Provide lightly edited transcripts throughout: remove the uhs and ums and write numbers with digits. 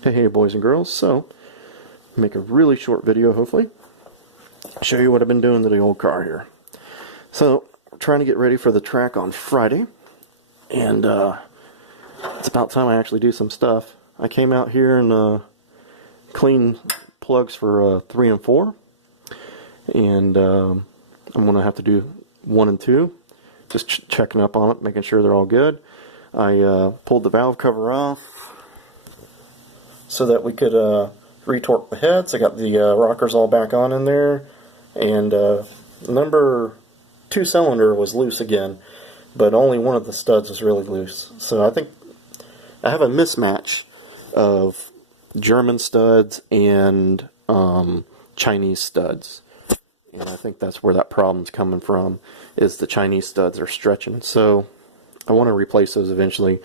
Hey boys and girls, so make a really short video hopefully, show you what I've been doing to the old car here. So we're trying to get ready for the track on Friday, and it's about time I actually do some stuff. I came out here and cleaned plugs for 3 and 4, and I'm going to have to do 1 and 2, just checking up on it, making sure they're all good. I pulled the valve cover off so that we could retorque the heads. I got the rockers all back on in there, and number 2 cylinder was loose again, but only one of the studs was really loose. So I think I have a mismatch of German studs and Chinese studs, and I think that's where that problem's coming from, is the Chinese studs are stretching. So I want to replace those eventually.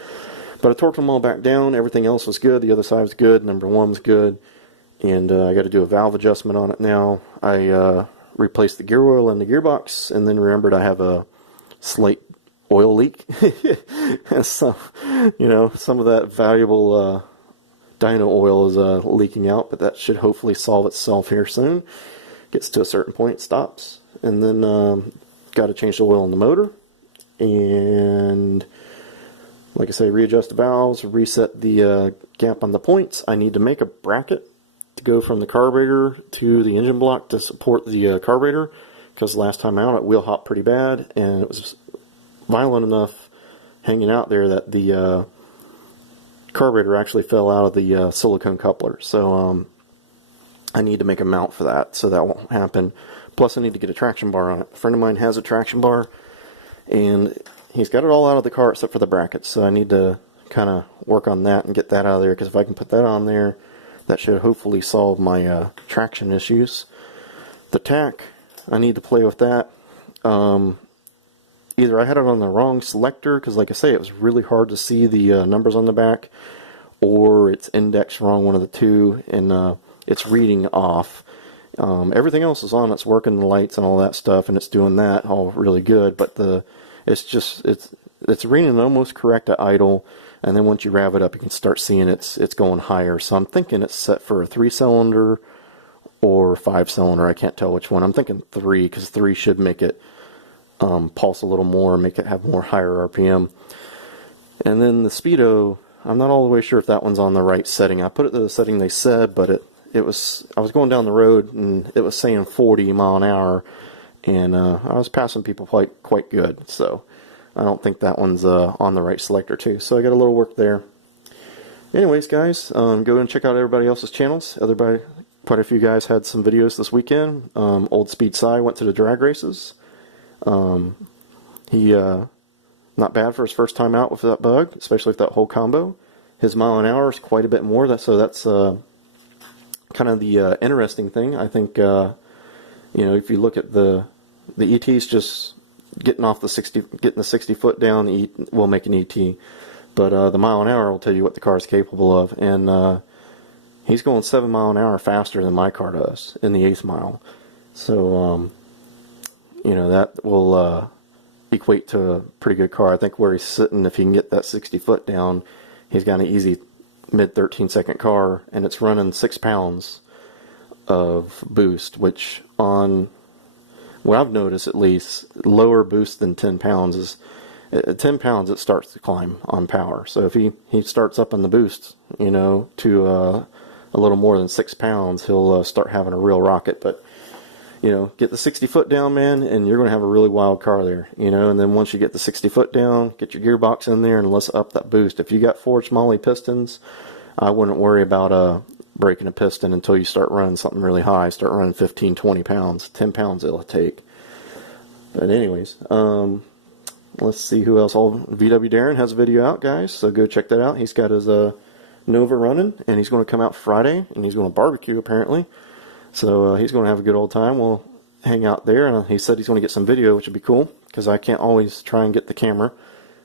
But I torqued them all back down. Everything else was good. The other side was good. Number 1 was good. And I got to do a valve adjustment on it now. I replaced the gear oil in the gearbox, and then remembered I have a slight oil leak. So, you know, some of that valuable dyno oil is leaking out, but that should hopefully solve itself here soon. Gets to a certain point, stops. And then got to change the oil in the motor. And like I say, readjust the valves, reset the gap on the points. I need to make a bracket to go from the carburetor to the engine block to support the carburetor, because last time out it wheel hopped pretty bad, and it was violent enough hanging out there that the carburetor actually fell out of the silicone coupler. So I need to make a mount for that, so that won't happen. Plus I need to get a traction bar on it. A friend of mine has a traction bar, and he's got it all out of the car except for the brackets, so I need to kind of work on that and get that out of there, because if I can put that on there, that should hopefully solve my traction issues. The tach, I need to play with that. Either I had it on the wrong selector, because like I say, it was really hard to see the numbers on the back, or it's indexed wrong, one of the two, and it's reading off. Everything else is on, it's working the lights and all that stuff, and it's doing that all really good, but it's reading almost correct at idle, and then once you rev it up, you can start seeing it's going higher. So I'm thinking it's set for a 3-cylinder or 5-cylinder. I can't tell which one. I'm thinking 3, because 3 should make it pulse a little more, make it have more higher RPM. And then the speedo, I'm not all the way sure if that one's on the right setting. I put it to the setting they said, but I was going down the road and it was saying 40 mile an hour. And I was passing people quite good, so I don't think that one's on the right selector too. So I got a little work there. Anyways, guys, go and check out everybody else's channels. Quite a few guys had some videos this weekend. Old Speed Cy went to the drag races. He not bad for his first time out with that bug, especially with that whole combo. His mile an hour is quite a bit more. That's kind of the interesting thing. I think you know, if you look at the ET's just getting the 60 foot down, the will make an ET, but the mile an hour will tell you what the car is capable of, and he's going 7 mile an hour faster than my car does in the 8th mile. So you know, that will equate to a pretty good car. I think where he's sitting, if he can get that 60 foot down, he's got an easy mid 13-second car, and it's running 6 pounds of boost, which on what I've noticed, at least, lower boost than 10 pounds is at 10 pounds it starts to climb on power. So if he starts up on the boost, you know, to a little more than 6 pounds, he'll start having a real rocket. But you know, get the 60 foot down, man, and you're going to have a really wild car there, you know. And then once you get the 60 foot down, get your gearbox in there and let's up that boost. If you got forged Molly pistons, I wouldn't worry about breaking a piston until you start running something really high. Start running 15, 20 pounds. 10 pounds it'll take. But anyways, let's see who else. VW Darren has a video out, guys, so go check that out. He's got his Nova running, and he's going to come out Friday, and he's going to barbecue apparently. So he's going to have a good old time. We'll hang out there, and he said he's going to get some video, which would be cool, because I can't always try and get the camera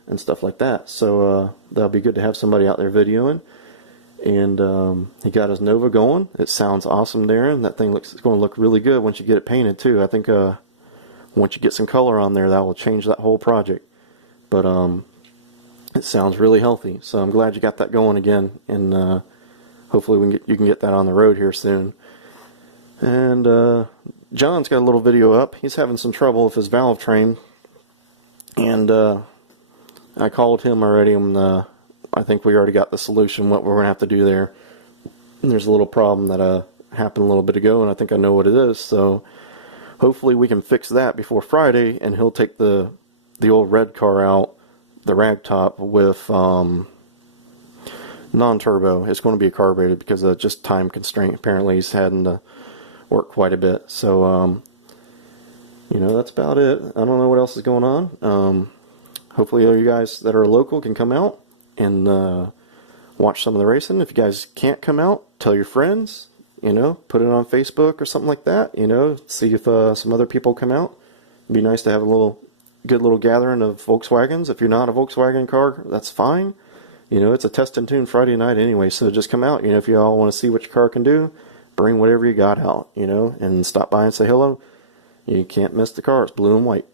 and stuff like that. So that'll be good to have somebody out there videoing. And he got his Nova going. It sounds awesome, Darren. That thing it's going to look really good once you get it painted too. I think once you get some color on there, that will change that whole project. But it sounds really healthy. So I'm glad you got that going again. And hopefully you can get that on the road here soon. And John's got a little video up. He's having some trouble with his valve train, and I called him already, and I think we already got the solution, what we're going to have to do there. And there's a little problem that happened a little bit ago, and I think I know what it is, so hopefully we can fix that before Friday, and he'll take the old red car out, the ragtop, with non-turbo. It's going to be a carbureted because of just time constraint. Apparently he's having to work quite a bit. So, you know, that's about it. I don't know what else is going on. Hopefully all you guys that are local can come out and watch some of the racing. If you guys can't come out, tell your friends, you know, put it on Facebook or something like that, you know, see if some other people come out. It'd be nice to have a good little gathering of Volkswagens. If you're not a Volkswagen car, that's fine. You know, it's a test and tune Friday night anyway, so just come out. You know, if you all want to see what your car can do, bring whatever you got out, you know, and stop by and say hello. You can't miss the car. It's blue and white.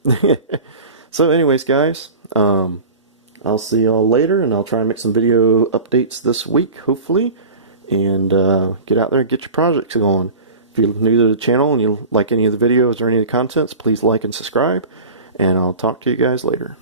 So anyways, guys, I'll see y'all later, and I'll try and make some video updates this week, hopefully, and get out there and get your projects going. If you're new to the channel and you like any of the videos or any of the contents, please like and subscribe, and I'll talk to you guys later.